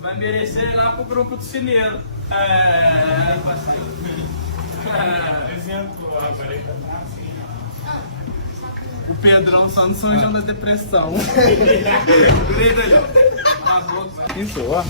vai merecer lá pro grupo do cineiro. O Pedrão só no São João da Depressão. Grita aí, ó. Isso, ó.